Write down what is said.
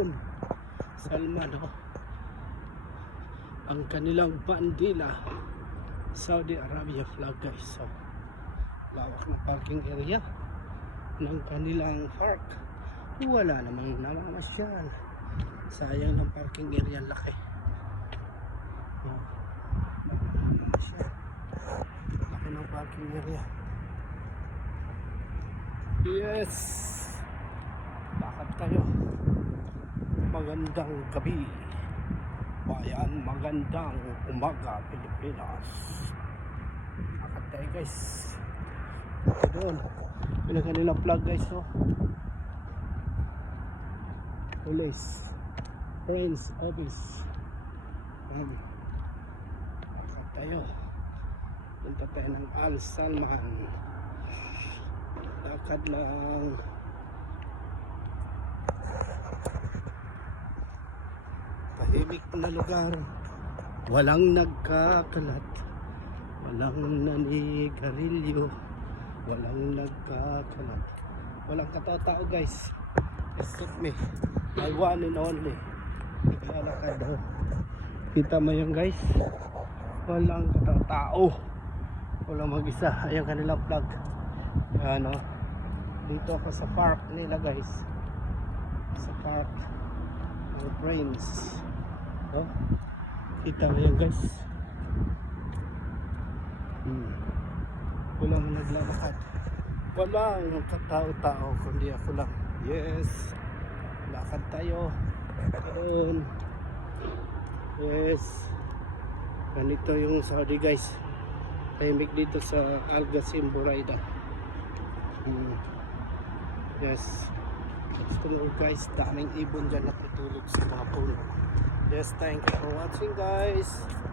Yun. Salman, oh. Ang kanilang bandila. Saudi Arabia flag, guys. So, lawak na parking area ng kanilang park. Wala namang namamasyal. Sayang ng parking area, laki. Oh. Laki ng parking area. Yes, lakad tayo. Magandang gabi bayan, magandang umaga Pilipinas. Lakad tayo, guys. Ito doon, yun ang kanilang flag, guys. Oh. Police Prince Office. Lakad tayo. Punta tayo ng Al Salman. Lakad lang. Tahimik na lugar. Walang nagkakalat. Walang nanigarilyo. Walang nagkakalat. Walang katao-tao, guys. Except me. My one and only. Naglalakad daw. Kita mo yan, guys. Walang katao-tao. Walang mag-isa. Ayan kanilang flag. Ano, dito ako sa park nila, guys. Sa park ng Prince. Oh, kita mo yan, guys. Walang naglalakad. Walang katao-tao, kundi ako lang. Yes, lakad tayo. Doon. Yes, ganito yung Saudi, guys. Tahimik dito sa Al Qasim Buraida. Yes, gusto mo, guys, daming ibon dyan natutulog sa mga puno. Yes, thank you for watching, guys.